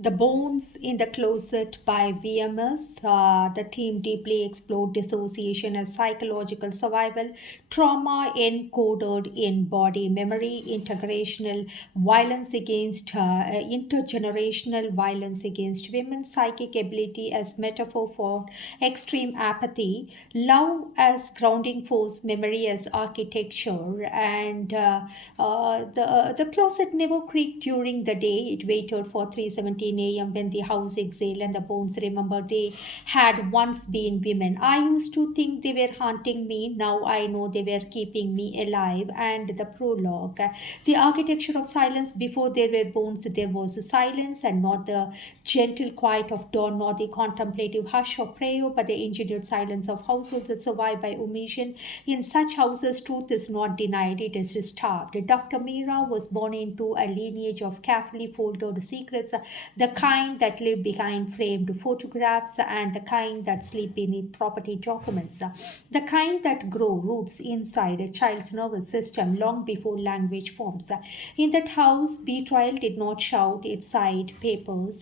The Bones in the Closet by VMS. The theme deeply explored dissociation as psychological survival, trauma encoded in body memory, intergenerational violence against women, psychic ability as metaphor for extreme apathy, love as grounding force, memory as architecture, and the closet never creaked during the day. It waited for 3:17 a.m. when the house exhaled and the bones remembered they had once been women. I used to think they were haunting me. Now I know they were keeping me alive. And the prologue, the architecture of silence. Before there were bones, there was silence, and not the gentle quiet of dawn, nor the contemplative hush of prayer, but the engineered silence of households that survive by omission. In such houses, truth is not denied, it is starved. Dr. Mira was born into a lineage of carefully folded secrets, the kind that live behind framed photographs and the kind that sleep beneath property documents, the kind that grow roots inside a child's nervous system long before language forms. In that house, betrayal did not shout, it signed papers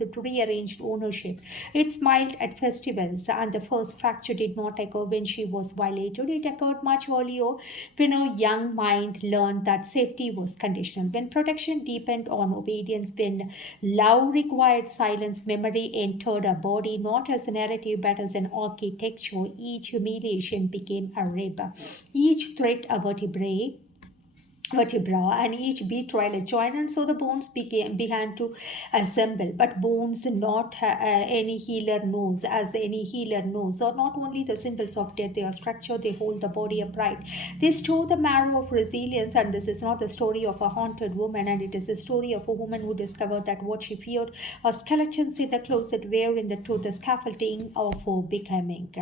to rearranged ownership. It smiled at festivals, and the first fracture did not occur when she was violated. It occurred much earlier when her young mind learned that safety was conditional. When protection depended on obedience, when love required silence, memory entered a body not as a narrative but as an architecture. Each humiliation became a rib, each threat a vertebra, and each betrayal a joint, and so the bones began to assemble. But bones not any healer knows, as any healer knows, are not only the symbols of death, they are structure, they hold the body upright, they store the marrow of resilience. And this is not the story of a haunted woman, and it is a story of a woman who discovered that what she feared are skeletons in the closet were in the truth the scaffolding of her becoming.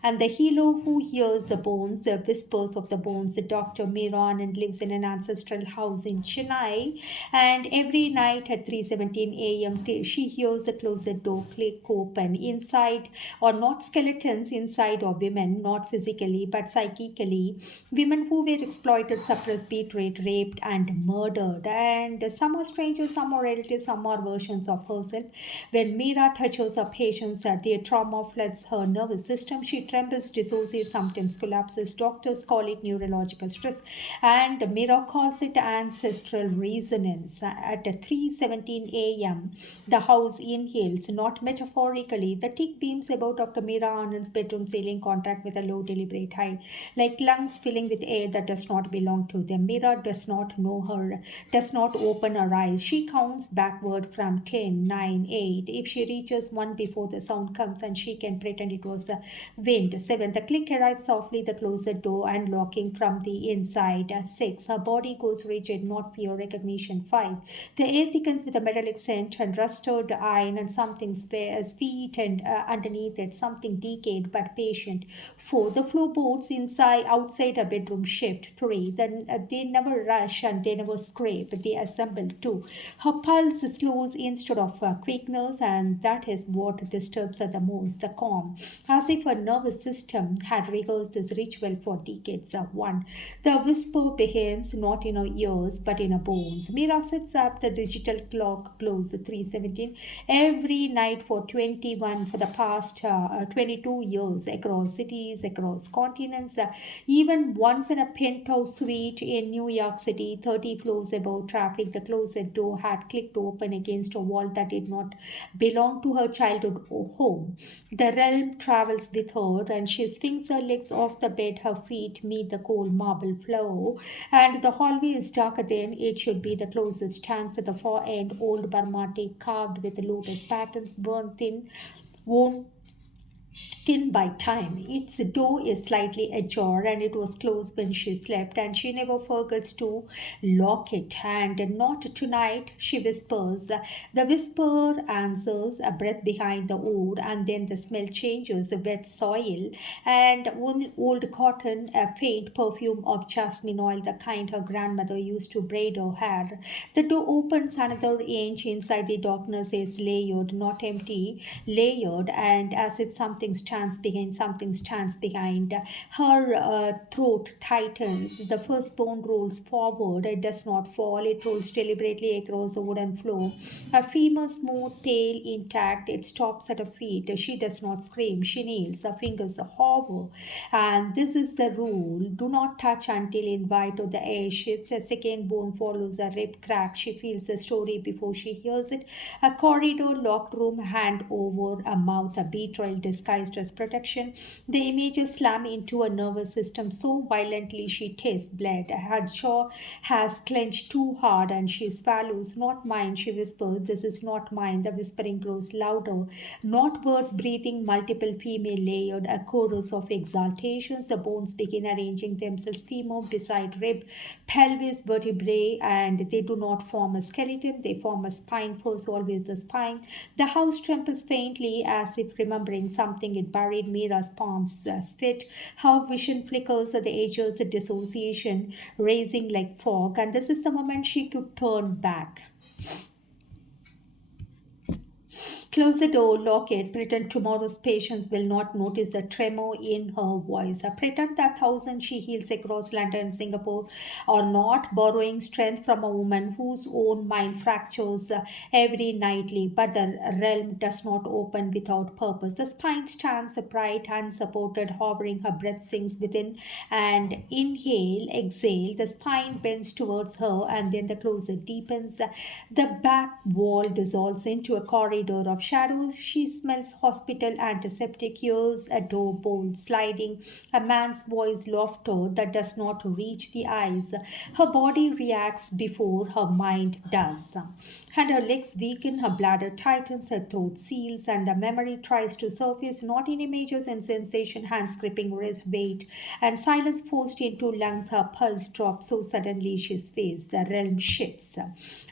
And the healer who hears the bones, the whispers of the bones, the Dr. Miran, and lives in an ancestral house in Chennai. And every night at 3:17 a.m., she hears the closet door click open. Inside are not skeletons, inside are women, not physically but psychically. Women who were exploited, suppressed, betrayed, raped, and murdered. And some are strangers, some are relatives, some are versions of herself. When Mira touches her patients, their trauma floods her nervous system. She trembles, dissociates, sometimes collapses. Doctors call it neurological stress, and Mira calls it ancestral resonance. At 3:17 a.m., the house inhales, not metaphorically. The thick beams above Dr. Mira Anand's bedroom ceiling contact with a low, deliberate high, like lungs filling with air that does not belong to them. Mira does not know her, does not open her eyes. She counts backward from 10, 9, 8. If she reaches 1 before the sound comes, and she can pretend it was a wind. 7. The click arrives softly, the closet door unlocking from the inside. 6. Her body goes rigid, not fear recognition. 5. The air thickens with a metallic scent and rusted iron, and something sweet and underneath it, something decayed but patient. 4. The floorboards outside a bedroom shift. 3. Then they never rush and they never scrape, they assemble too. Her pulse slows instead of quickness, and that is what disturbs her the most, the calm, as if her nervous system had rehearsed this ritual for decades. 1. The whisper begins not in her ears but in her bones. Mira sets up the digital clock close 3:17 every night for the past 22 years, across cities, across continents, even once in a penthouse suite in New York City, 30 floors above traffic. The closet door had clicked open against a wall that did not belong to her childhood home. The realm travels with her, and she swings her legs off the bed. Her feet meet the cold marble floor, and the hallway is darker than it should be. The closet stands at the far end, old Barmati carved with lotus patterns, burned thin, worn thin by time. Its door is slightly ajar, and it was closed when she slept, and she never forgets to lock it. And not tonight, she whispers. The whisper answers a breath behind the wood, and then the smell changes, wet soil and old cotton, a faint perfume of jasmine oil, the kind her grandmother used to braid her hair. The door opens another inch. Inside, the darkness is layered, not empty, layered, and as if something something stands behind. Her throat tightens. The first bone rolls forward. It does not fall. It rolls deliberately across the wooden floor. Her femur smooth, pale, intact. It stops at her feet. She does not scream. She kneels. Her fingers hover. And this is the rule. Do not touch until invite or the air shifts. A second bone follows a rib crack. She feels the story before she hears it. A corridor, locked room, hand over a mouth, a betrayal disguised as protection. The images slam into her nervous system so violently she tastes blood. Her jaw has clenched too hard and she swallows. Not mine, she whispers. This is not mine. The whispering grows louder. Not words breathing, multiple female layered, a chorus of exaltations. The bones begin arranging themselves femur beside rib, pelvis, vertebrae, and they do not form a skeleton. They form a spine first, always the spine. The house trembles faintly as if remembering something it buried. Mira's palms sweat. Her vision flickers at the edges of dissociation, raising like fog. And this is the moment she could turn back. Close the door, lock it, pretend tomorrow's patients will not notice the tremor in her voice. Pretend that thousand she heals across London and Singapore are not borrowing strength from a woman whose own mind fractures every nightly, but the realm does not open without purpose. The spine stands upright, unsupported, hovering, her breath sinks within, and inhale, exhale, the spine bends towards her, and then the closet deepens. The back wall dissolves into a corridor of shadows. She smells hospital antiseptic, hears a door bolt sliding, a man's voice, laughter that does not reach the eyes. Her body reacts before her mind does. And her legs weaken, her bladder tightens, her throat seals, and the memory tries to surface, not in images and sensation, hands gripping wrist, weight, and silence forced into lungs. Her pulse drops so suddenly she sways. The realm shifts.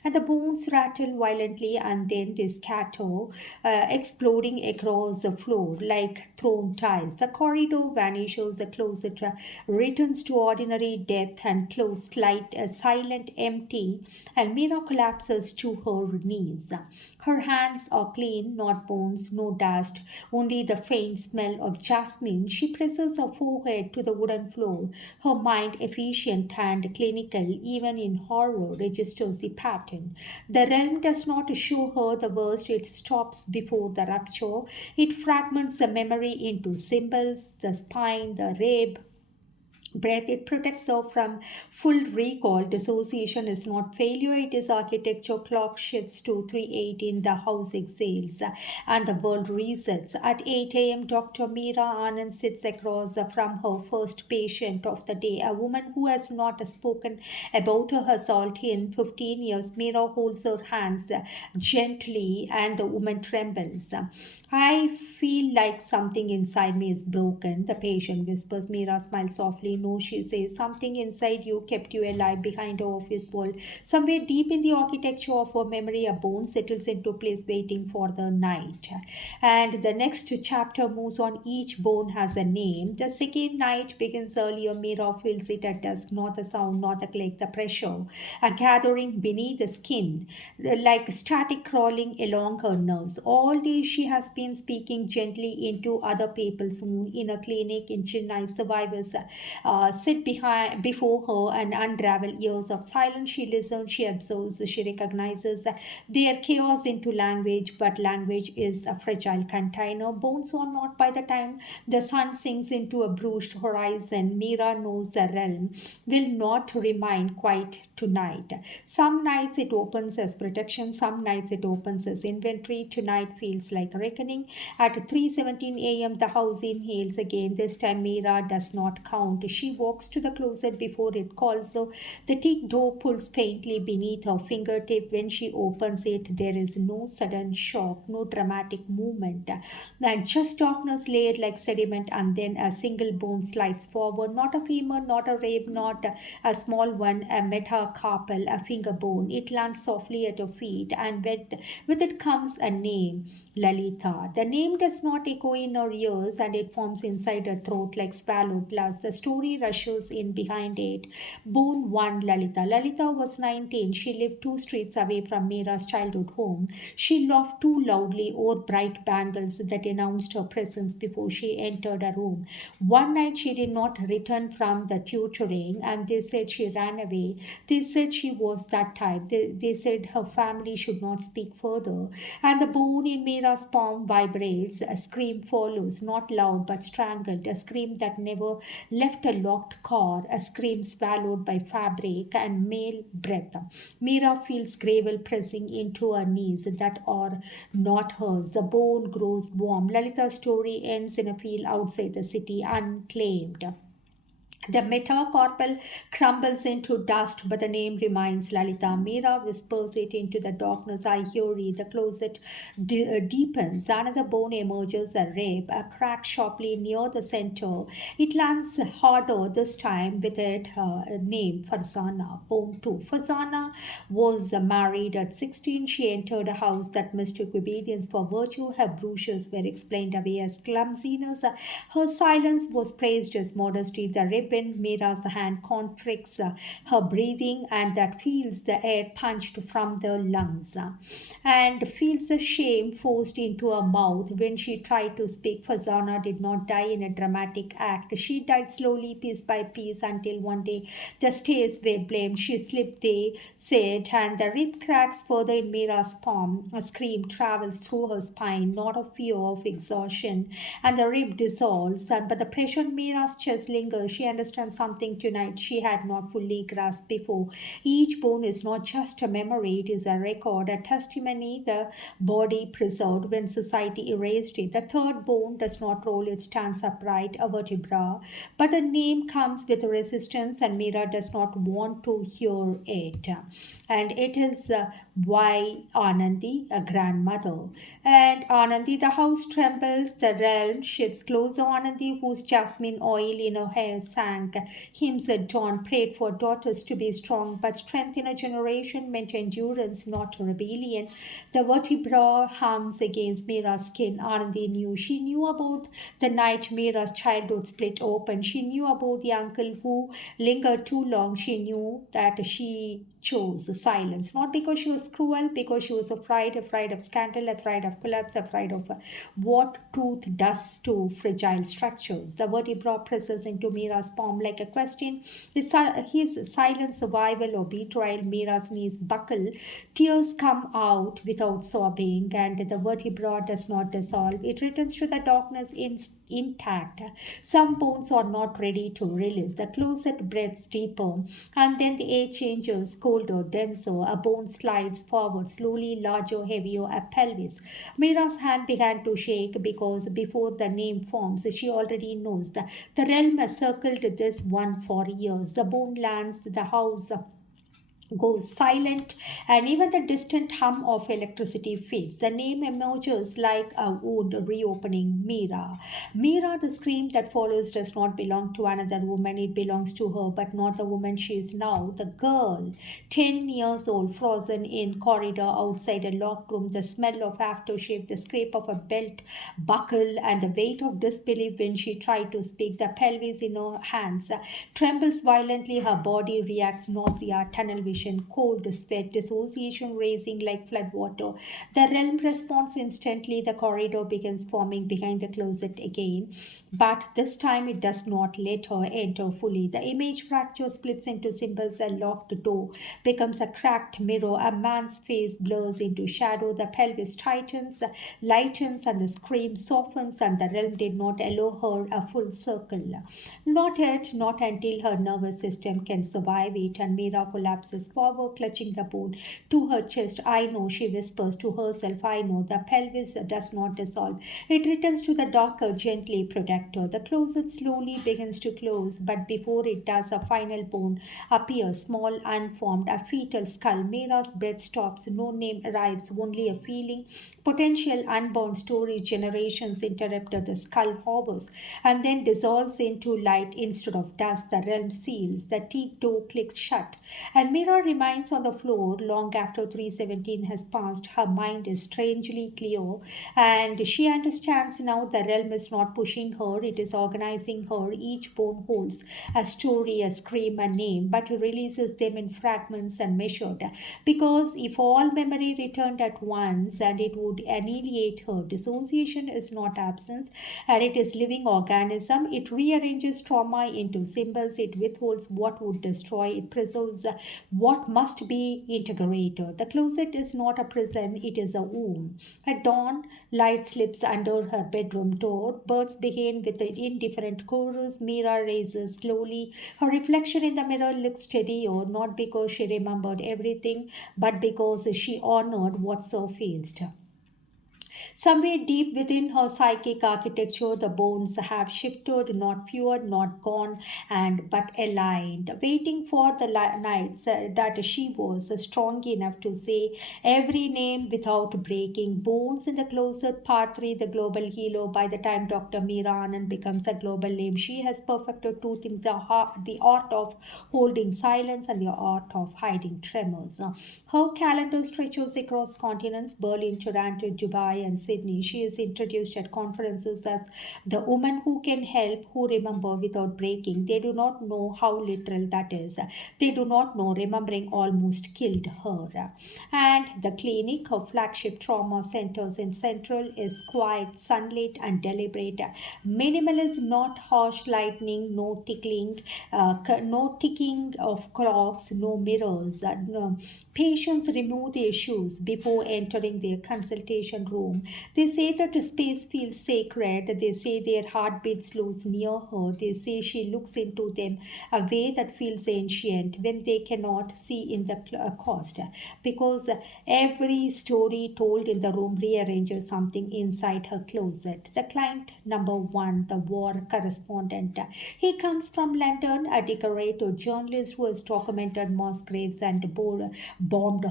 And the bones rattle violently, and then they scatter, exploding across the floor like thrown ties. The corridor vanishes, the closet returns to ordinary depth and close, slight, silent, empty, and Mira collapses to her knees. Her hands are clean, not bones, no dust, only the faint smell of jasmine. She presses her forehead to the wooden floor. Her mind, efficient and clinical, even in horror, registers the pattern. The realm does not show her the worst, it stops before the rupture. It fragments the memory into symbols, the spine, the rib, breath. It protects her from full recall. Dissociation is not failure, it is architecture. Clock shifts to 3:18. The house exhales and the world resets. At 8 a.m., Dr. Meera Anand sits across from her first patient of the day, a woman who has not spoken about her assault in 15 years. Meera holds her hands gently and the woman trembles. I feel like something inside me is broken, the patient whispers. Meera smiles softly. No, she says, something inside you kept you alive behind her office wall. Somewhere deep in the architecture of her memory, a bone settles into place waiting for the night. And the next chapter moves on. Each bone has a name. The second night begins earlier. Meera feels it at dusk. Not the sound, not the click, the pressure. A gathering beneath the skin, like static crawling along her nerves. All day she has been speaking gently into other people's wounds. In a clinic in Chennai, survivors sit before her and unravel years of silence. She listens, she observes, she recognizes their chaos into language, but language is a fragile container. Bones are not. By the time the sun sinks into a bruised horizon, Meera knows the realm will not remain quiet tonight. Some nights it opens as protection, some nights it opens as inventory. Tonight feels like a reckoning. At 3:17 a.m., the house inhales again. This time Meera does not count. She walks to the closet before it calls her. The teak door pulls faintly beneath her fingertip. When she opens it, there is no sudden shock, no dramatic movement, and just darkness layered like sediment, and then a single bone slides forward. Not a femur, not a rib, not a small one, a metacarpal, a finger bone. It lands softly at her feet, and with it comes a name, Lalita. The name does not echo in her ears, and it forms inside her throat like swallowed glass. The story story rushes in behind it. Born 1 Lalita. Lalita was 19. She lived 2 streets away from Meera's childhood home. She laughed too loudly over bright bangles that announced her presence before she entered a room. One night she did not return from the tutoring and they said she ran away. They said she was that type. They said her family should not speak further. And the bone in Meera's palm vibrates. A scream follows, not loud but strangled. A scream that never left a locked car. A scream swallowed by fabric and male breath. Meera feels gravel pressing into her knees that are not hers. The bone grows warm. Lalita's story ends in a field outside the city, unclaimed. The metacarpal crumbles into dust, but the name remains Lalita. Meera whispers it into the darkness. I hear it. The closet deepens. Another bone emerges, a rib, a crack sharply near the center. It lands harder this time with it name Farzana. Bone 2. Farzana was married at 16. She entered a house that mistook obedience for virtue. Her bruises were explained away as clumsiness. Her silence was praised as modesty. The rib in Meera's hand contracts her breathing and that feels the air punched from the lungs and feels the shame forced into her mouth. When she tried to speak, Fazana did not die in a dramatic act. She died slowly, piece by piece, until one day the stairs were blamed. She slipped, they said, and the rib cracks further in Meera's palm. A scream travels through her spine, not of fear, of exhaustion, and the rib dissolves. But the pressure on Meera's chest lingers. She understands something tonight she had not fully grasped before. Each bone is not just a memory, it is a record, a testimony the body preserved when society erased it. The third bone does not roll, it stands upright, a vertebra. But the name comes with resistance, and Meera does not want to hear it. And it is why Anandi, a grandmother. And Anandi, the house trembles, the realm shifts closer. Anandi, whose jasmine oil in her hair sank. Hymns at dawn prayed for daughters to be strong, but strength in a generation meant endurance, not rebellion. The vertebra hums against Meera's skin. Anandi knew. She knew about the night Meera's childhood split open. She knew about the uncle who lingered too long. She knew that she chose silence, not because she was cruel, because she was afraid of scandal, afraid of collapse, afraid of what truth does to fragile structures. The vertebra presses into Meera's palm like a question. His silence, survival, or betrayal. Meera's knees buckle. Tears come out without sobbing, and the vertebra does not dissolve. It returns to the darkness intact. Some bones are not ready to release. The closet breathes deeper, and then the air changes, colder, denser. A bone slides forward, slowly, larger, heavier, a pelvis. Meera's hand began to shake because before the name forms, she already knows the realm has circled this one for years. The bone lands, the house goes silent, and even the distant hum of electricity fades. The name emerges like a wound reopening. Meera. Meera, the scream that follows, does not belong to another woman. It belongs to her, but not the woman she is now. The girl, 10 years old, frozen in corridor outside a locked room. The smell of aftershave, the scrape of a belt buckle, and the weight of disbelief when she tried to speak. The pelvis in her hands trembles violently. Her body reacts: nausea, tunnel vision, cold sweat, dissociation raising like floodwater. The realm responds instantly. The corridor begins forming behind the closet again, but this time it does not let her enter fully. The image fracture splits into symbols. A locked door becomes a cracked mirror. A man's face blurs into shadow. The pelvis tightens, lightens, and the scream softens, and the realm did not allow her a full circle. Not yet, not until her nervous system can survive it, and Meera collapses forward, clutching the bone to her chest. I know, she whispers to herself, I know. The pelvis does not dissolve. It returns to the darker, gently protector. The closet slowly begins to close, but before it does, a final bone appears, small, unformed, a fetal skull. Meera's breath stops. No name arrives, only a feeling. Potential unbound story. Generations interrupted. The skull hovers and then dissolves into light instead of dust. The realm seals. The teak door clicks shut, and Meera Mira remains on the floor long after 317 has passed. Her mind is strangely clear, and she understands now the realm is not pushing her, it is organizing her. Each bone holds a story, a scream, a name, but releases them in fragments and measured. Because if all memory returned at once, and it would annihilate her. Dissociation is not absence, and it is living organism. It rearranges trauma into symbols. It withholds what would destroy. It preserves what must be integrated. The closet is not a prison, it is a womb. At dawn, light slips under her bedroom door. Birds begin with an indifferent chorus. Mira raises slowly. Her reflection in the mirror looks steadier, not because she remembered everything, but because she honored what surfaced. Somewhere deep within her psychic architecture, the bones have shifted, not fewer, not gone, and but aligned, waiting for the nights that she was strong enough to say every name without breaking. Bones in the closet, part 3, the global healer. By the time Dr. Meera Anand becomes a global name, she has perfected two things: the art of holding silence and the art of hiding tremors. Her calendar stretches across continents: Berlin, Toronto, Dubai, and Sydney. She is introduced at conferences as the woman who can help, who remember without breaking. They do not know how literal that is. They do not know remembering almost killed her. And the clinic, her flagship trauma centers in Central, is quiet, sunlit, and deliberate. Minimal is not harsh lightning, no tickling, no ticking of clocks, no mirrors. No. Patients remove their shoes before entering their consultation room. They say that the space feels sacred. They say their heartbeat slows near her. They say she looks into them a way that feels ancient when they cannot see in the cost. Because every story told in the room rearranges something inside her closet. The client number 1, the war correspondent. He comes from London, a decorator, journalist who has documented mass graves and bombed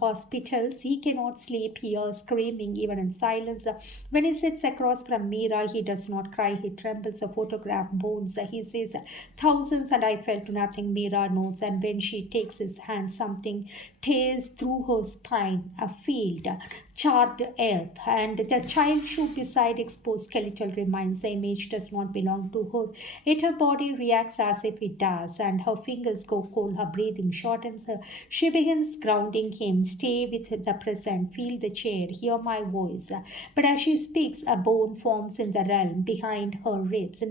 hospitals. He cannot sleep, hears screaming even in silence. When he sits across from Mira, he does not cry, he trembles. A photograph bones. He says thousands and I felt nothing. Mira notes, and when she takes his hand, something tears through her spine. A field, charred earth, and the child shoe beside exposed skeletal remains. The image does not belong to her, yet her body reacts as if it does, and her fingers go cold, her breathing shortens. She begins grounding him. Stay with the present, feel the chair, hear my voice. But as she speaks, a bone forms in the realm behind her ribs.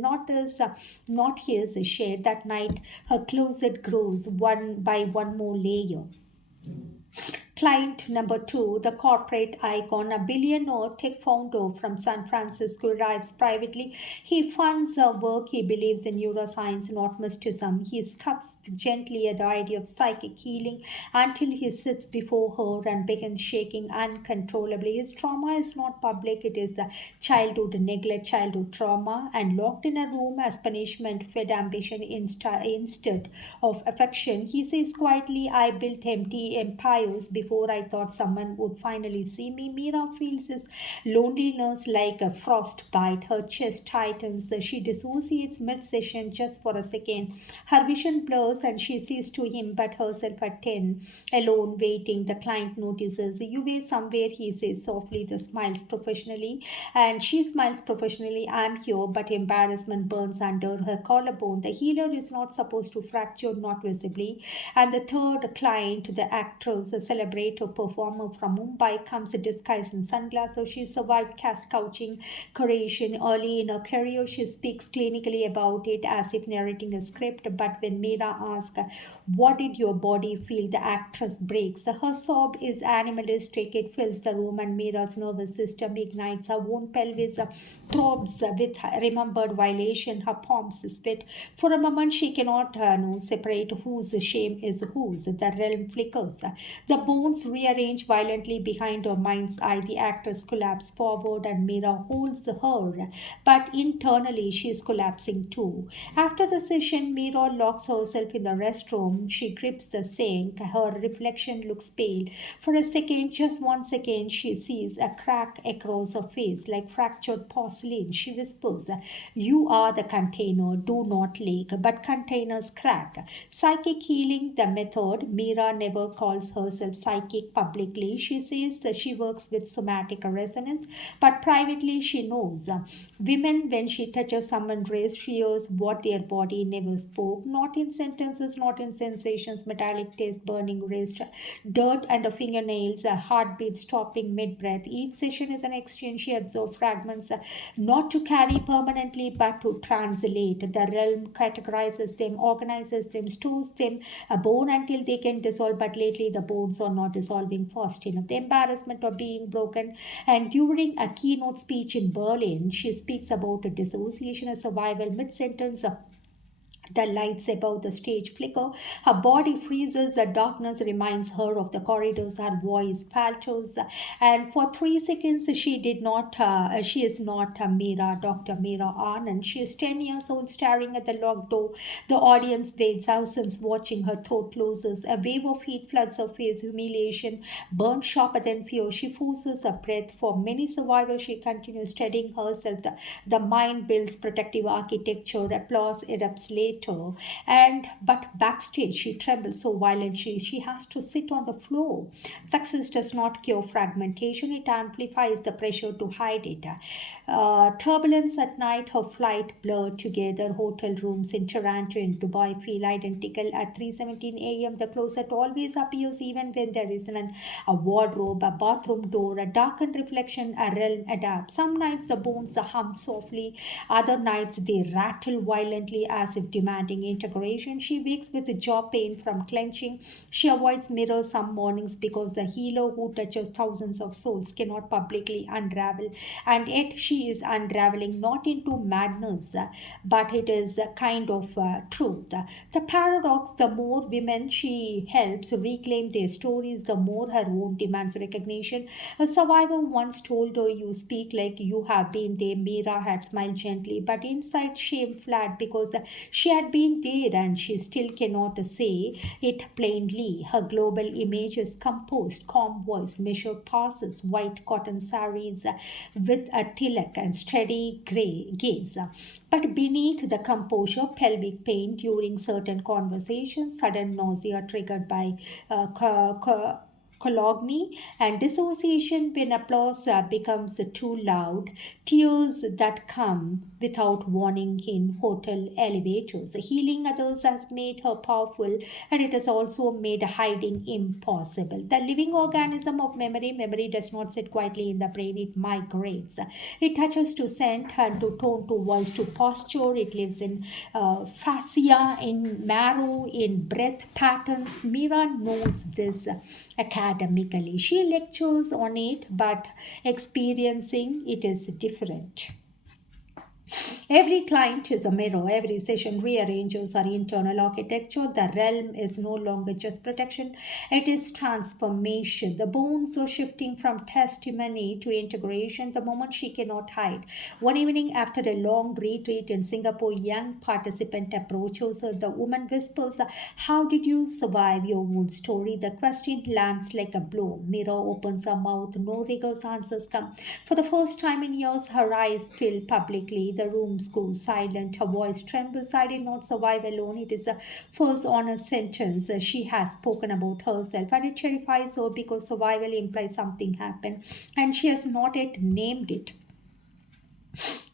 Not his shade. That night, her closet grows one by one more layer. Client number 2, the corporate icon, a billionaire tech founder from San Francisco, arrives privately. He funds work. He believes in neuroscience, not mysticism. He scuffs gently at the idea of psychic healing until he sits before her and begins shaking uncontrollably. His trauma is not public, it is childhood neglect, childhood trauma, and locked in a room as punishment, fed ambition instead of affection. He says quietly, I built empty empires before I thought someone would finally see me. Mira feels his loneliness like a frostbite. Her chest tightens. She dissociates mid-session just for a second. Her vision blurs and she sees to him but herself at 10, alone, waiting. The client notices. You were somewhere, he says softly. The smiles professionally, and she smiles professionally. I'm here, but embarrassment burns under her collarbone. The healer is not supposed to fracture, not visibly. And the third client, the actress, a celebrator performer from Mumbai, comes disguised in sunglasses. She survived cast couching curation early in her career. She speaks clinically about it as if narrating a script. But when Meera asks, what did your body feel? The actress breaks. Her sob is animalistic. It fills the room, and Meera's nervous system ignites. Her wound pelvis throbs with remembered violation. Her palms sweat. For a moment, she cannot separate whose shame is whose. The realm flickers. The bone bones rearrange violently behind her mind's eye. The actress collapses forward and Mira holds her, but internally she is collapsing too. After the session, Mira locks herself in the restroom. She grips the sink. Her reflection looks pale. For a second, just 1 second, she sees a crack across her face like fractured porcelain. She whispers, "You are the container, do not leak." But containers crack. Psychic healing, the method. Mira never calls herself psychic publicly. She says that she works with somatic resonance, but privately she knows. Women, when she touches someone, raise hears what their body never spoke, not in sentences, not in sensations, metallic taste, burning raised dirt under fingernails, a heartbeat stopping mid breath. Each session is an exchange. She absorbs fragments, not to carry permanently, but to translate. The realm categorizes them, organizes them, stores them, a bone until they can dissolve. But lately, the bones are not dissolving fast enough. The embarrassment of being broken. And during a keynote speech in Berlin, she speaks about dissociation as survival. Mid sentence, the lights above the stage flicker. Her body freezes. The darkness reminds her of the corridors. Her voice falters. And for 3 seconds, she did not. She is not Mira, Dr. Mira Anand. She is 10 years old, staring at the locked door. The audience waits, thousands watching. Her throat closes. A wave of heat floods her face. Humiliation burns sharper than fear. She forces a breath. For many survivors, she continues studying herself. The mind builds protective architecture. Applause erupts later. But backstage she trembles so violently she has to sit on the floor. Success does not cure fragmentation, it amplifies the pressure to hide it. Turbulence at night, her flight blurred together. Hotel rooms in Toronto and Dubai feel identical. At 3:17 a.m. the closet always appears even when there isn't a wardrobe, a bathroom door, a darkened reflection. A realm adapts. Some nights the bones hum softly, other nights they rattle violently as if demanding integration. She wakes with jaw pain from clenching. She avoids mirrors some mornings because the healer who touches thousands of souls cannot publicly unravel. And yet she is unraveling not into madness, but it is a kind of truth. The paradox, the more women she helps reclaim their stories, the more her own demands recognition. A survivor once told her, "You speak like you have been there." Mira had smiled gently, but inside shame flat because she had been there and she still cannot say it plainly. Her global image is composed, calm voice, measured passes, white cotton saris with a tilak and steady grey gaze. But beneath the composure, pelvic pain during certain conversations, sudden nausea triggered by cologne, and dissociation when applause becomes too loud, tears that come without warning in hotel elevators. Healing others has made her powerful, and it has also made hiding impossible. The living organism of memory does not sit quietly in the brain, it migrates. It touches to scent and to tone, to voice, to posture. It lives in fascia, in marrow, in breath patterns. Mira knows this academically. She lectures on it, but experiencing it is different. Every client is a mirror. Every session rearranges our internal architecture. The realm is no longer just protection, it is transformation. The bones are shifting from testimony to integration the moment she cannot hide. One evening after a long retreat in Singapore, young participant approaches her. The woman whispers, "How did you survive your wound story?" The question lands like a blow. Mira opens her mouth. No rigorous answers come. For the first time in years, her eyes fill publicly. The rooms go silent. Her voice trembles. "I did not survive alone." It is the first honest sentence she has spoken about herself, and it terrifies her because survival implies something happened, and she has not yet named it.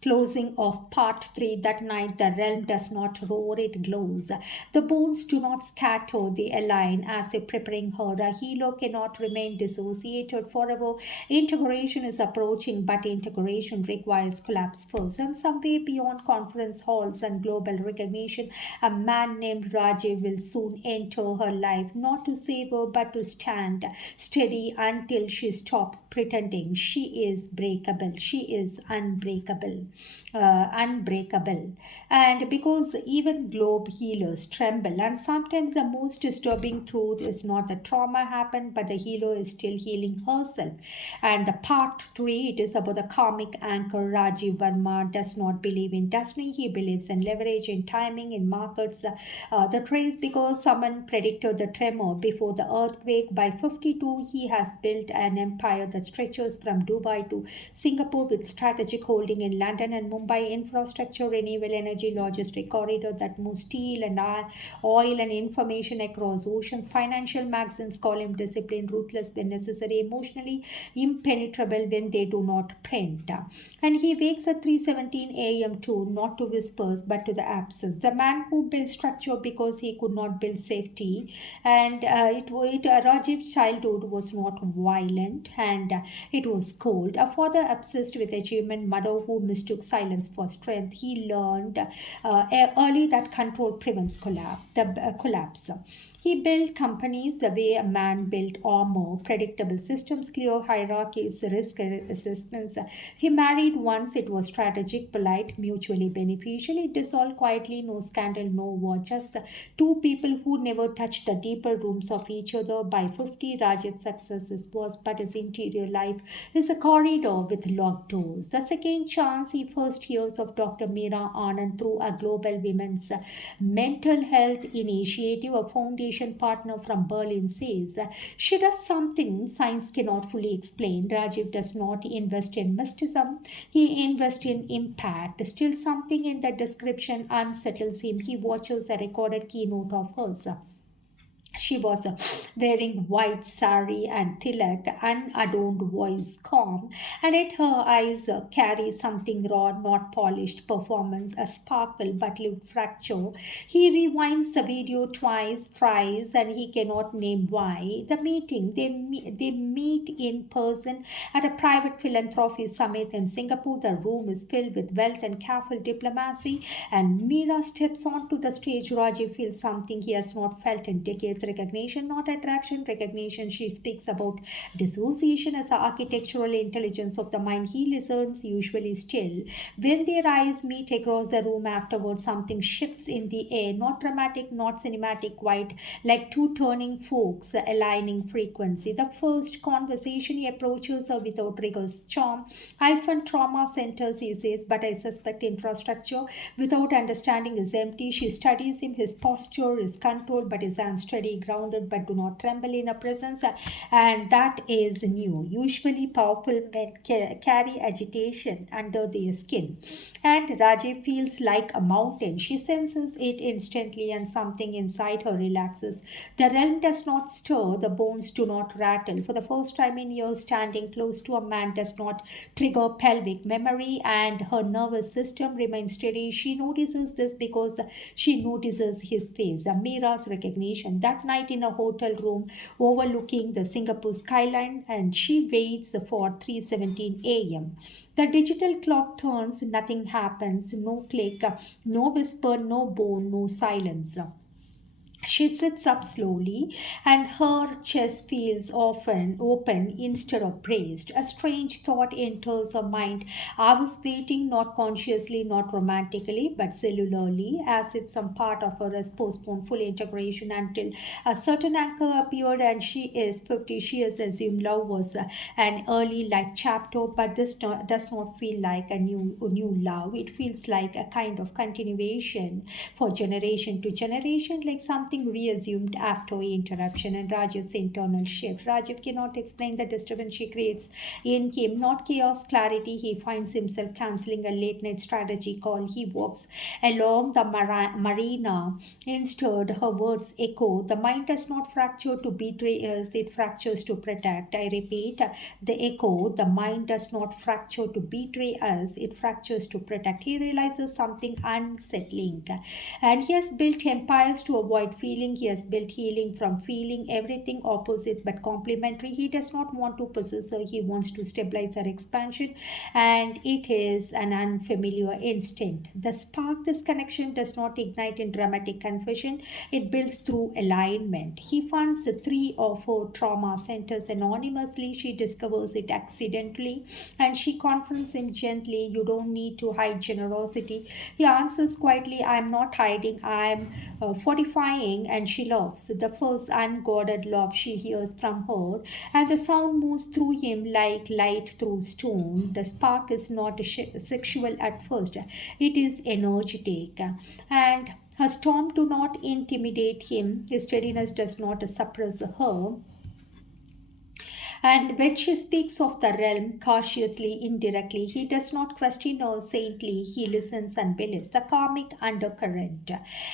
Closing of part 3. That night the realm does not roar, it glows. The bones do not scatter, they align as if preparing her. A healer cannot remain dissociated forever. Integration is approaching, but integration requires collapse first. And somewhere beyond conference halls and global recognition, a man named Rajiv will soon enter her life, not to save her, but to stand steady until she stops pretending. She is breakable. She is unbreakable. unbreakable. And because even globe healers tremble, and sometimes the most disturbing truth is not the trauma happened, but the healer is still healing herself. And the part three, it is about the karmic anchor. Rajiv Verma does not believe in destiny, he believes in leverage, in timing, in markets. The trace because someone predicted the tremor before the earthquake. By 52, he has built an empire that stretches from Dubai to Singapore with strategic holding in London and Mumbai, infrastructure, renewable energy, logistic corridor that moves steel and oil and information across oceans. Financial magazines call him disciplined, ruthless when necessary, emotionally impenetrable when they do not print. And he wakes at 3:17 a.m. too, not to whispers but to the absence. The man who built structure because he could not build safety. And Rajiv's childhood was not violent, and it was cold. A father obsessed with achievement, mother who mistook silence for strength. He learned early that control prevents collapse. He built companies the way a man built armor, predictable systems, clear hierarchies, risk assessments. He married once, it was strategic, polite, mutually beneficial. It dissolved quietly, no scandal, no war, just two people who never touched the deeper rooms of each other. By 50, Rajiv's success was but his interior life is a corridor with locked doors. The second chance he first hears of Dr. Meera Anand through a global women's mental health initiative, a foundation partner from Berlin says she does something science cannot fully explain. Rajiv does not invest in mysticism, he invests in impact. Still, something in the description unsettles him. He watches a recorded keynote of hers. She was wearing white sari and tilak, unadorned voice calm, and yet her eyes carry something raw, not polished performance, a sparkle but lived fracture. He rewinds the video twice, thrice, and he cannot name why. The meeting, they meet in person at a private philanthropy summit in Singapore. The room is filled with wealth and careful diplomacy, and Meera steps onto the stage. Rajiv feels something he has not felt in decades. Recognition, not attraction. Recognition. She speaks about dissociation as the architectural intelligence of the mind. He listens, usually still. When their eyes meet across the room afterwards, something shifts in the air. Not dramatic, not cinematic, quite like two turning forks aligning frequency. The first conversation, he approaches her without rigorous charm. I fund trauma centers, he says, but I suspect infrastructure without understanding is empty. She studies him, his posture is controlled, but his hands steady, grounded, but do not tremble in her presence. And that is new. Usually, powerful men carry agitation under their skin. And Rajiv feels like a mountain. She senses it instantly, and something inside her relaxes. The realm does not stir, the bones do not rattle. For the first time in years, standing close to a man does not trigger pelvic memory, and her nervous system remains steady. She notices this because she notices his face. Meera's recognition. That night in a hotel room overlooking the Singapore skyline, and she waits for 3:17 a.m. The digital clock turns, nothing happens, no click, no whisper, no bone, no silence. She sits up slowly, and her chest feels often open instead of braced. A strange thought enters her mind. I was waiting, not consciously, not romantically, but cellularly, as if some part of her has postponed full integration until a certain anchor appeared. And she is 50. She has assumed love was an early life chapter, but this does not feel like a new love. It feels like a kind of continuation for generation to generation, like something reassumed after interruption. And Rajiv's internal shift. Rajiv cannot explain the disturbance she creates in him, not chaos, clarity. He finds himself cancelling a late night strategy call. He walks along the marina. Instead, her words echo. The mind does not fracture to betray us, it fractures to protect. I repeat, the echo. The mind does not fracture to betray us, it fractures to protect. He realizes something unsettling, and he has built empires to avoid feeling. He has built healing from feeling, everything opposite but complementary. He does not want to possess her, he wants to stabilize her expansion, and it is an unfamiliar instinct. The spark, this connection does not ignite in dramatic confession, it builds through alignment. He funds three or four trauma centers anonymously. She discovers it accidentally and she confronts him gently. You don't need to hide generosity. He answers quietly, I'm not hiding, I'm fortifying, and she laughs. The first unguarded laugh she hears from her, and the sound moves through him like light through stone. The spark is not sexual at first, it is energetic. And her storm do not intimidate him, his steadiness does not suppress her. And when she speaks of the realm cautiously, indirectly, he does not question her saintly, he listens and believes. A karmic undercurrent.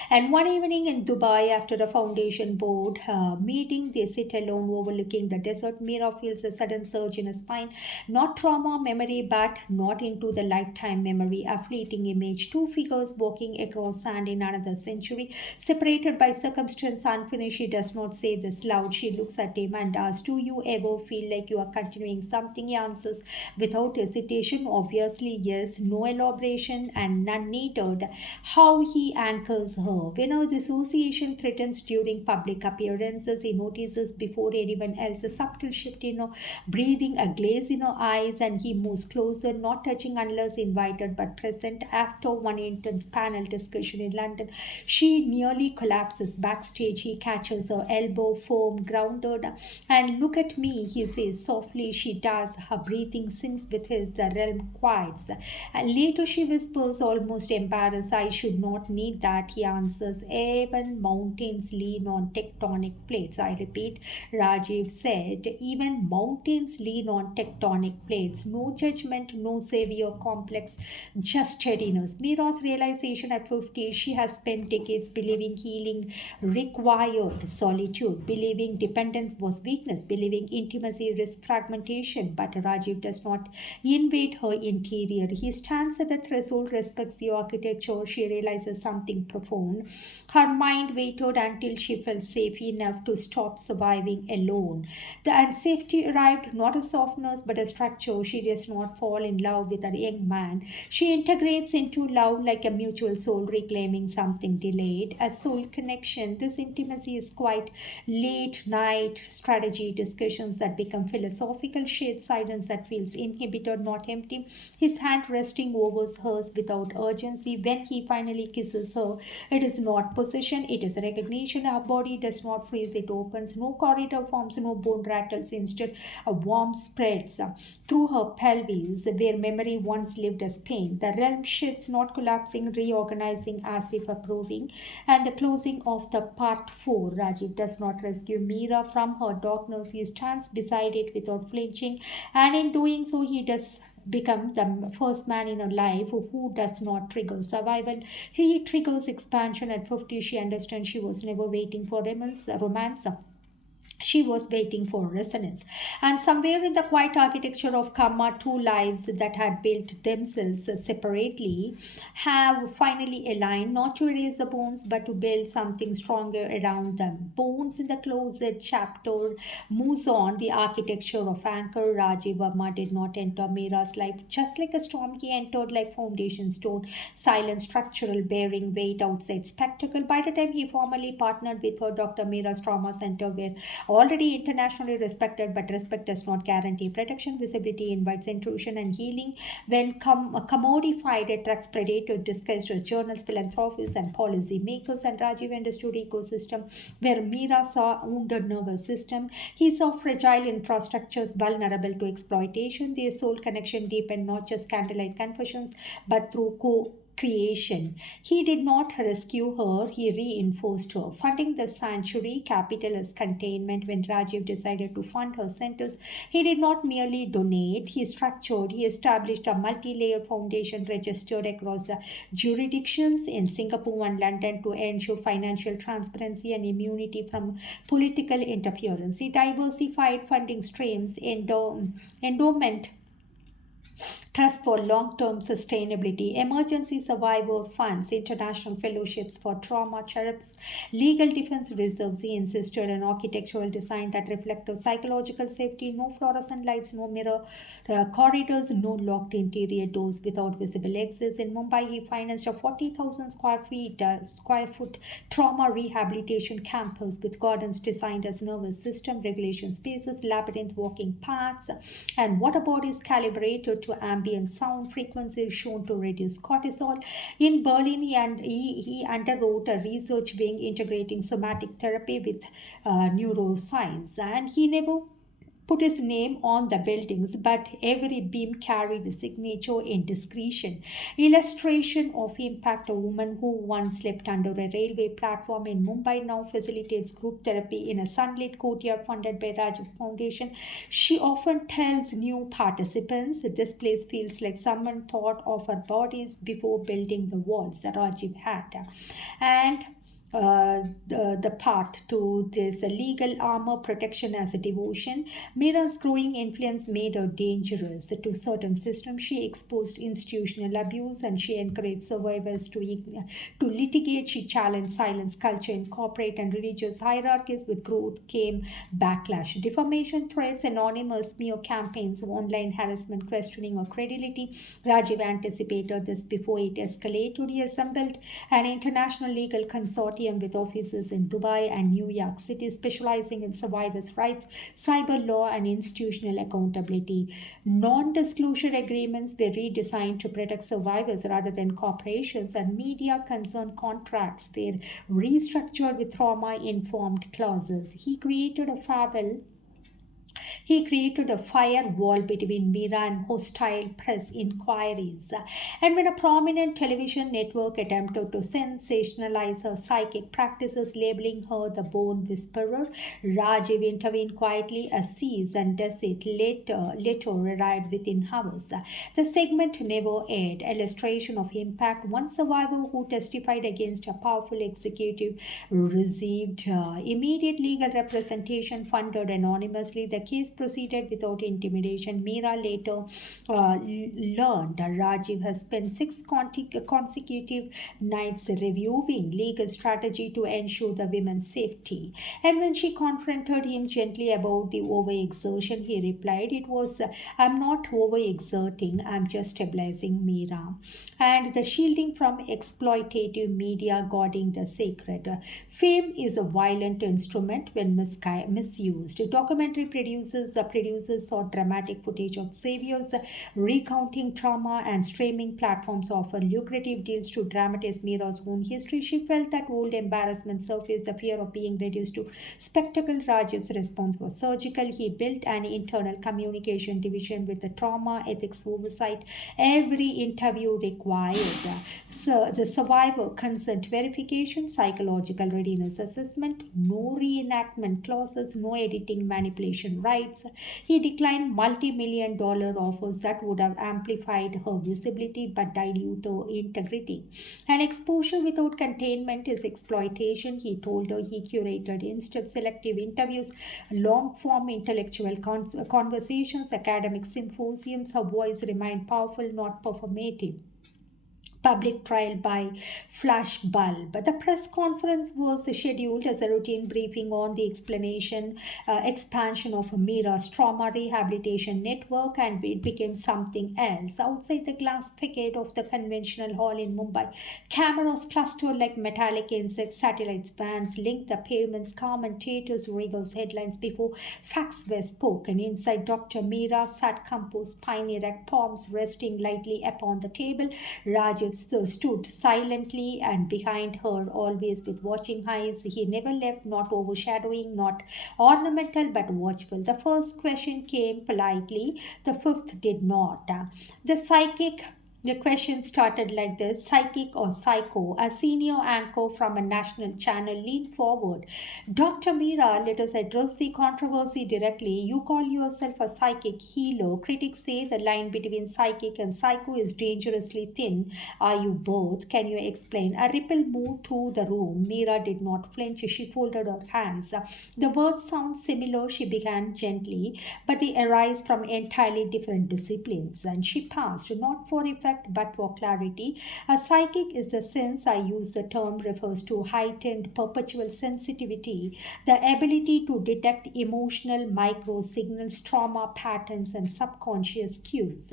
And one evening in Dubai, after a foundation board meeting, they sit alone overlooking the desert. Mira feels a sudden surge in her spine. Not trauma memory, but not into the lifetime memory. A fleeting image. Two figures walking across sand in another century, separated by circumstance, unfinished. She does not say this loud. She looks at him and asks, do you ever feel like you are continuing something? He answers without hesitation, obviously yes, no elaboration and none needed. How he anchors her. When her dissociation threatens during public appearances, he notices before anyone else a subtle shift in her breathing, a glaze in her eyes, and he moves closer, not touching unless invited but present. After one intense panel discussion in London, she nearly collapses backstage. He catches her elbow, firm, grounded, and look at me, he says softly. She does. Her breathing sinks with his. The realm quiets. And later she whispers, almost embarrassed, I should not need that. He answers, even mountains lean on tectonic plates. I repeat, Rajiv said, even mountains lean on tectonic plates. No judgment, no savior complex, just steadiness. Mira's realization at 50, she has spent decades believing healing required solitude, believing dependence was weakness, believing intimacy risked fragmentation. But Rajiv does not invade her interior. He stands at the threshold, respects the architecture. She realizes something profound. Her mind waited until she felt safe enough to stop surviving alone. The unsafety arrived not as softness but as structure. She does not fall in love with a young man. She integrates into love like a mutual soul reclaiming something delayed, a soul connection. This intimacy is quite late night strategy discussions that become philosophical, shade silence that feels inhibited, not empty. His hand resting over hers without urgency. When he finally kisses her, it is not possession, it is recognition. Her body does not freeze, it opens. No corridor forms, no bone rattles. Instead, a warmth spreads through her pelvis where memory once lived as pain. The realm shifts, not collapsing, reorganizing as if approving. And the closing of the part 4, Rajiv does not rescue Meera from her darkness. He stands beside it without flinching, and in doing so, he does become the first man in her life who does not trigger survival. He triggers expansion. At 50, she understands she was never waiting for romance. She was waiting for resonance. And somewhere in the quiet architecture of Karma, two lives that had built themselves separately have finally aligned, not to erase the bones, but to build something stronger around them. Bones in the closet chapter moves on, the architecture of anchor. Rajiv Verma did not enter Mira's life just like a storm. He entered like foundation stone, silent, structural, bearing weight outside spectacle. By the time he formally partnered with her, Dr. Mira's Trauma Center, where already internationally respected, but respect does not guarantee protection. Visibility invites intrusion, and healing, when commodified, attracts predator disguised as journals, philanthropists, and policy makers. And Rajiv understood ecosystem where Meera saw wounded nervous system. He saw fragile infrastructures vulnerable to exploitation. Their soul connection deepened not just candlelight confessions, but through creation. He did not rescue her, he reinforced her. Funding the sanctuary, capital as containment. When Rajiv decided to fund her centers, he did not merely donate, he structured, he established a multi-layered foundation registered across jurisdictions in Singapore and London to ensure financial transparency and immunity from political interference. He diversified funding streams, endowment trust for long-term sustainability, emergency survivor funds, international fellowships for trauma therapists, legal defense reserves. He insisted an architectural design that reflected psychological safety, no fluorescent lights, no mirror corridors, no locked interior doors without visible exits. In Mumbai, he financed a 40,000 square foot trauma rehabilitation campus with gardens designed as nervous system regulation spaces, labyrinth walking paths, and water bodies calibrated to ambient sound frequencies shown to reduce cortisol. In Berlin, he underwrote a research wing integrating somatic therapy with neuroscience, and he never put his name on the buildings, but every beam carried a signature in discretion. Illustration of impact: a woman who once slept under a railway platform in Mumbai now facilitates group therapy in a sunlit courtyard funded by Rajiv's Foundation. She often tells new participants, this place feels like someone thought of our bodies before building the walls that Rajiv had. And the path to this legal armor protection as a devotion. Mira's growing influence made her dangerous to certain systems. She exposed institutional abuse and she encouraged survivors to litigate. She challenged silence culture in corporate and religious hierarchies. With growth came backlash, defamation threats, anonymous smear campaigns, online harassment, questioning her credibility. Rajiv anticipated this before it escalated. He assembled an international legal consortium with offices in Dubai and New York City, specializing in survivors' rights, cyber law, and institutional accountability. Non disclosure agreements were redesigned to protect survivors rather than corporations, and media concerned contracts were restructured with trauma informed clauses. He created a firewall between Mira and hostile press inquiries. And when a prominent television network attempted to sensationalize her psychic practices, labeling her the bone whisperer, Rajiv intervened quietly. A cease and desist letter arrived within hours. The segment never aired. Illustration of impact: one survivor who testified against a powerful executive received immediate legal representation funded anonymously. The case proceeded without intimidation. Meera later learned that Rajiv has spent six consecutive nights reviewing legal strategy to ensure the women's safety. And when she confronted him gently about the overexertion, he replied, I'm not overexerting, I'm just stabilizing Meera. And the shielding from exploitative media guarding the sacred. Fame is a violent instrument when misused. Documentary producers saw dramatic footage of saviors recounting trauma, and streaming platforms offer lucrative deals to dramatize Mira's own history. She felt that old embarrassment surfaced, the fear of being reduced to spectacle. Rajiv's response was surgical. He built an internal communication division with the trauma ethics oversight every interview required. So the survivor consent verification, psychological readiness assessment, no reenactment clauses, no editing manipulation rights. He declined multi-million dollar offers that would have amplified her visibility but dilute her integrity. And exposure without containment is exploitation, he told her. He curated instead selective interviews, long-form intellectual conversations, academic symposiums. Her voice remained powerful, not performative. Public trial by flash bulb. The press conference was scheduled as a routine briefing on the expansion of Mira's trauma rehabilitation network, and it became something else. Outside the glass facade of the conventional hall in Mumbai, cameras clustered like metallic insects, satellite bands linked the pavements, commentators regaled headlines before facts were spoken. Inside, Dr. Mira sat composed, spine erect, palms resting lightly upon the table. Rajiv stood silently and behind her, always with watching eyes. He never left, not overshadowing, not ornamental, but watchful. The first question came politely, the fifth did not. The psychic The question started like this: psychic or psycho? A senior anchor from a national channel leaned forward. Dr. Meera, let us address the controversy directly. You call yourself a psychic healer. Critics say the line between psychic and psycho is dangerously thin. Are you both? Can you explain? A ripple moved through the room. Meera did not flinch. She folded her hands. The words sound similar, she began gently, but they arise from entirely different disciplines. And she paused, not for effect but for clarity. A psychic is the sense I use the term refers to heightened perpetual sensitivity, the ability to detect emotional micro signals, trauma patterns, and subconscious cues.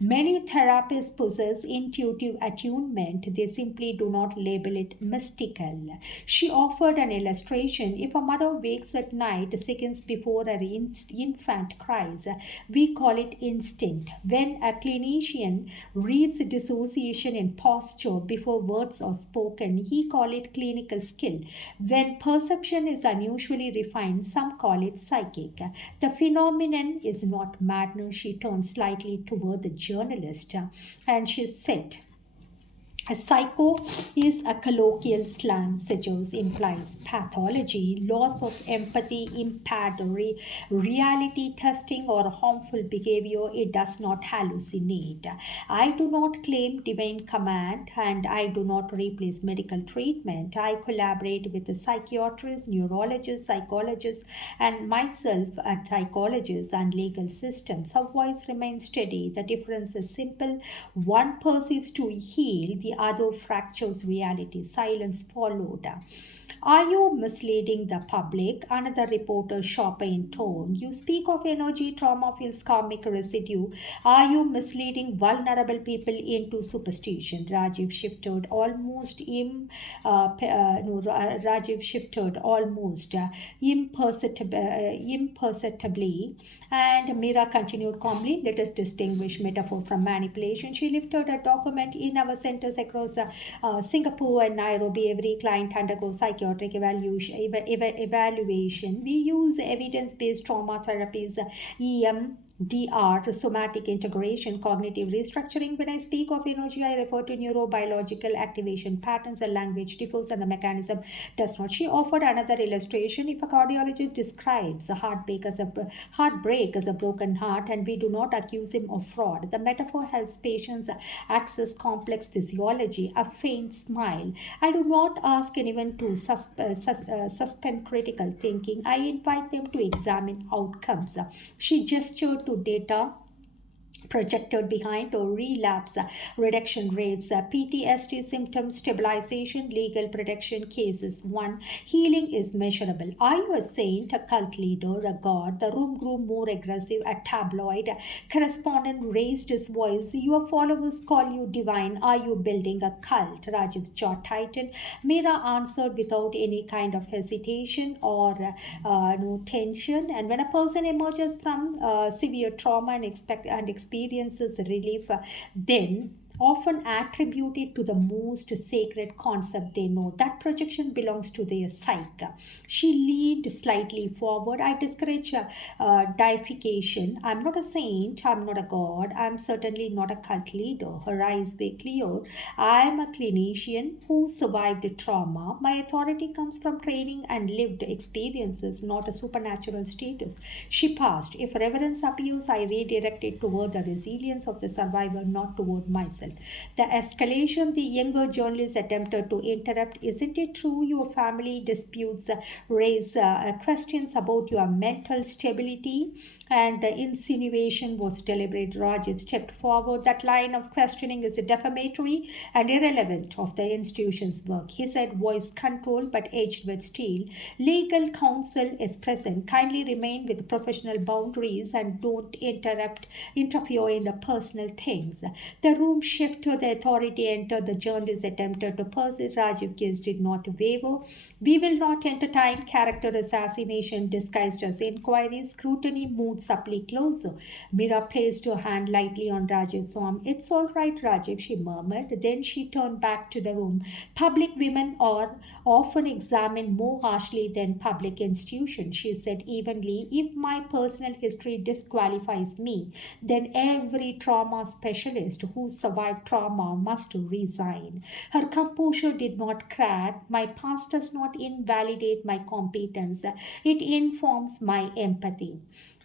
Many therapists possess intuitive attunement, they simply do not label it mystical. She offered an illustration. If a mother wakes at night seconds before her infant cries, we call it instinct. When a clinician reads dissociation in posture before words are spoken, he call it clinical skill. When perception is unusually refined, some call it psychic. The phenomenon is not madness. She turned slightly toward the journalist and she said, a psycho is a colloquial slang, suggests, implies pathology, loss of empathy, impaired reality testing, or harmful behavior. It does not hallucinate. I do not claim divine command and I do not replace medical treatment. I collaborate with the psychiatrists, neurologists, psychologists, and myself a psychologist and legal systems. Her voice remains steady. The difference is simple. One perceives to heal, the other fractures reality. Silence followed. Are you misleading the public? Another reporter, sharper in tone. You speak of energy, trauma feels karmic residue. Are you misleading vulnerable people into superstition? Rajiv shifted almost imperceptibly, and Meera continued calmly. Let us distinguish metaphor from manipulation. She lifted a document. In our centers across Singapore and Nairobi, every client undergoes psychiatric evaluation. We use evidence-based trauma therapies, EMDR, somatic integration, cognitive restructuring. When I speak of energy, I refer to neurobiological activation patterns. The language differs and the mechanism does not. She offered another illustration. If a cardiologist describes a heartbreak as a broken heart, and we do not accuse him of fraud, the metaphor helps patients access complex physiology. A faint smile. I do not ask anyone to suspend critical thinking. I invite them to examine outcomes. She gestured to data projected behind or relapse reduction rates, PTSD symptoms, stabilization, legal protection cases. 1. Healing is measurable. Are you a saint, a cult leader, a god? The room grew more aggressive. A tabloid correspondent raised his voice. Your followers call you divine. Are you building a cult? Rajiv's jaw tightened. Meera answered without any kind of hesitation or no tension. And when a person emerges from severe trauma and experiences relief, then often attributed to the most sacred concept they know. That projection belongs to their psyche. She leaned slightly forward. I discourage deification. I'm not a saint. I'm not a god. I'm certainly not a cult leader. Her eyes were clear. I'm a clinician who survived trauma. My authority comes from training and lived experiences, not a supernatural status. She paused. If reverence appears, I redirect it toward the resilience of the survivor, not toward myself. The escalation, the younger journalist attempted to interrupt. Isn't it true your family disputes raise questions about your mental stability? And the insinuation was deliberate. Rajiv stepped forward. That line of questioning is defamatory and irrelevant of the institution's work. He said, voice control but edged with steel. Legal counsel is present. Kindly remain with professional boundaries and don't interfere in the personal things. The room shifted. The authority entered. The journalist attempted to pursue. Rajiv Case did not waver. We will not entertain character assassination disguised as inquiry. Scrutiny moved subtly closer. Meera placed her hand lightly on Rajiv's arm. It's all right, Rajiv, she murmured. Then she turned back to the room. Public women are often examined more harshly than public institutions, she said evenly. If my personal history disqualifies me, then every trauma specialist who survived survive trauma must resign. Her composure did not crack. My past does not invalidate my competence, it informs my empathy.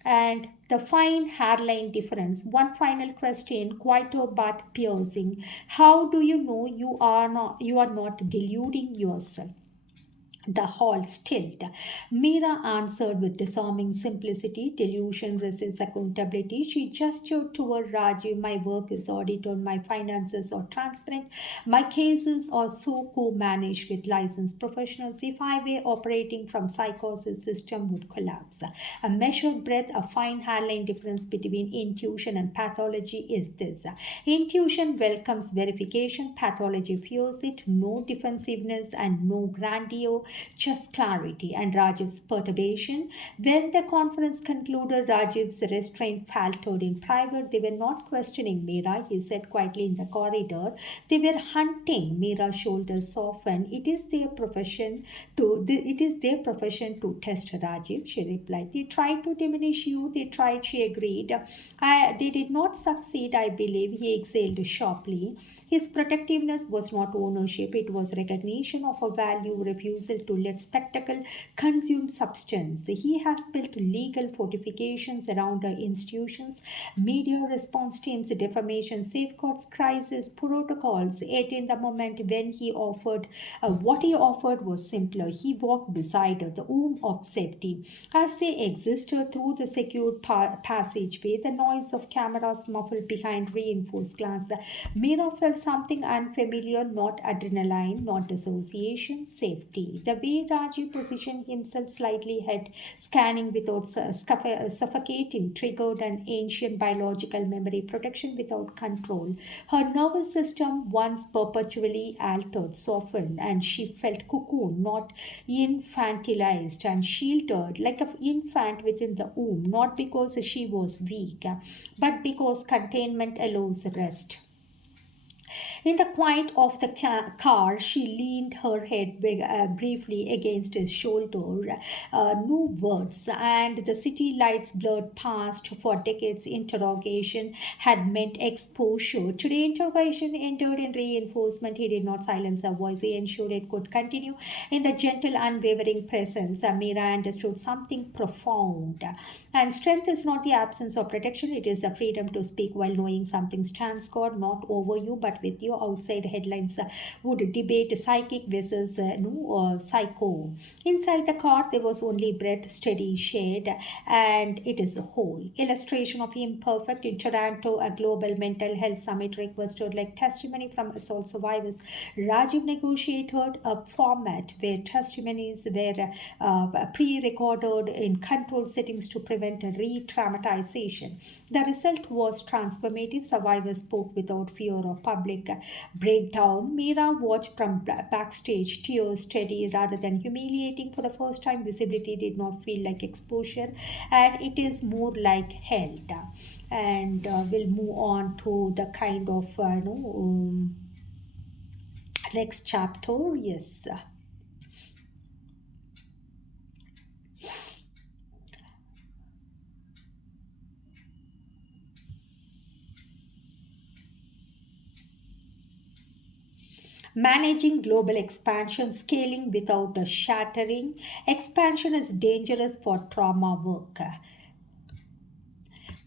And the fine hairline difference. One final question, quieter but piercing. How do you know you are not deluding yourself? The hall stilled. Mira answered with disarming simplicity. Delusion resists accountability. She gestured toward Rajiv. My work is audited. My finances are transparent. My cases are so co-managed with licensed professionals. If I were operating from psychosis, system would collapse. A measured breath, a fine hairline difference between intuition and pathology is this. Intuition welcomes verification. Pathology fears it. No defensiveness and no grandeur, just clarity. And Rajiv's perturbation. When the conference concluded, Rajiv's restraint faltered in private. They were not questioning Meera, he said quietly in the corridor. They were hunting. Meera's shoulders softened. It is their profession to test Rajiv, she replied. They tried to diminish you, they tried, she agreed. They did not succeed, I believe, he exhaled sharply. His protectiveness was not ownership, it was recognition of a value, refusal to let spectacle consume substance. He has built legal fortifications around our institutions, media response teams, defamation safeguards, crisis protocols. Yet in the moment when he offered, what he offered was simpler. He walked beside her, the womb of safety. As they existed through the secured passageway, the noise of cameras muffled behind reinforced glass, Meera felt something unfamiliar, not adrenaline, not dissociation, safety. The way Rajiv positioned himself slightly ahead, scanning without suffocating, triggered an ancient biological memory, protection without control. Her nervous system, once perpetually altered, softened, and she felt cocooned, not infantilized, and shielded like an infant within the womb, not because she was weak, but because containment allows rest. In the quiet of the car, she leaned her head briefly against his shoulder. No words, and the city lights blurred past. For decades, interrogation had meant exposure. Today, interrogation entered in reinforcement. He did not silence her voice. He ensured it could continue in the gentle, unwavering presence. Amira understood something profound. And strength is not the absence of protection, it is the freedom to speak while knowing something stands guard, not over you, but with you. Outside headlines would debate psychic versus psycho. Inside the car, there was only breath, steady shade, and it is a whole. Illustration of imperfect. In Toronto, a global mental health summit requested like testimony from assault survivors. Rajiv negotiated a format where testimonies were pre-recorded in controlled settings to prevent re-traumatization. The result was transformative. Survivors spoke without fear of public breakdown. Meera watched from backstage, tears steady rather than humiliating. For the first time, visibility did not feel like exposure, and it is more like held. And we'll move on to the kind of next chapter. Yes. Managing global expansion, scaling without a shattering. Expansion is dangerous for trauma work.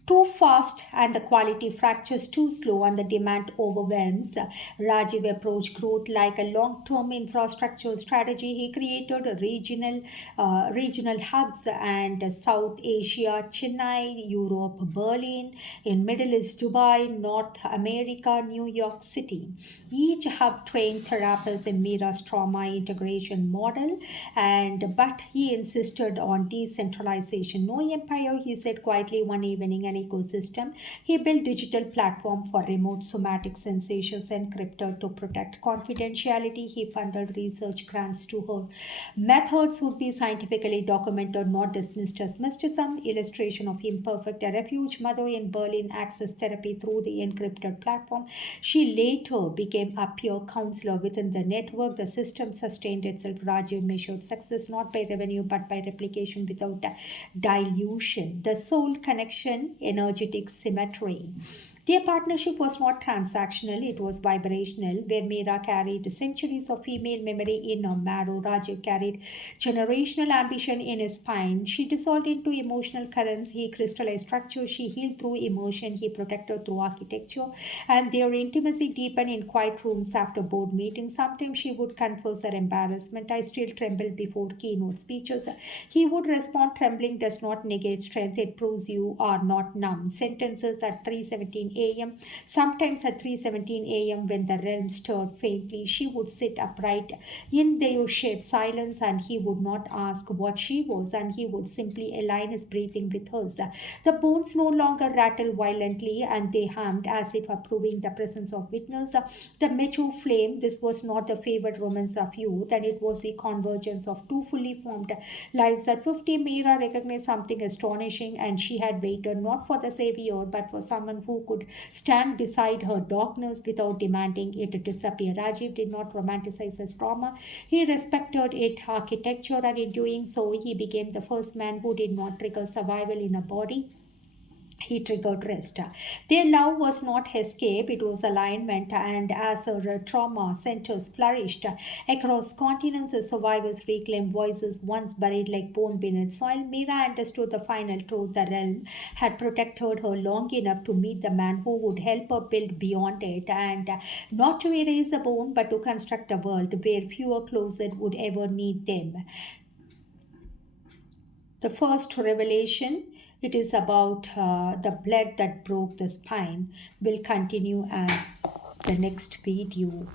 Too fast and the quality fractures, too slow and the demand overwhelms. Rajiv approached growth like a long-term infrastructure strategy. He created a regional hubs and South Asia, Chennai, Europe, Berlin, in Middle East, Dubai, North America, New York City. Each hub trained therapists in Mira's trauma integration model, and but he insisted on decentralization. No empire, he said quietly one evening, an ecosystem. He built digital platform for remote somatic sensations encrypted to protect confidentiality. He funded research grants to her. Methods would be scientifically documented, not dismissed as mysticism. Illustration of imperfect. A refuge mother in Berlin accessed therapy through the encrypted platform. She later became a peer counselor within the network. The system sustained itself. Rajiv measured success not by revenue but by replication without dilution. The soul connection energetic symmetry. Their partnership was not transactional, it was vibrational, where Meera carried centuries of female memory in her marrow, Rajiv carried generational ambition in his spine. She dissolved into emotional currents, he crystallized structure, she healed through emotion, he protected through architecture, and their intimacy deepened in quiet rooms after board meetings. Sometimes she would confess her embarrassment. I still tremble before keynote speeches. He would respond, trembling does not negate strength, it proves you are not numb. Sentences at 3:17 a.m. Sometimes at 3:17 a.m. when the realm stirred faintly, she would sit upright in their shared silence, and he would not ask what she was, and he would simply align his breathing with hers. The bones no longer rattled violently, and they hummed as if approving the presence of witness. The mature flame, this was not the favored romance of youth, and it was the convergence of two fully formed lives. At 50, Meera recognized something astonishing, and she had waited not for the savior, but for someone who could stand beside her darkness without demanding it disappear. Rajiv did not romanticize his trauma, he respected its architecture, and in doing so, he became the first man who did not trigger survival in a body, he triggered rest. Their love was not escape, it was alignment, and as our trauma centers flourished across continents, survivors reclaimed voices once buried like bone beneath soil. Meera understood the final truth: the realm had protected her long enough to meet the man who would help her build beyond it, and not to erase the bone, but to construct a world where fewer closets would ever need them. The first revelation, it is about the blood that broke the spine, will continue as the next video.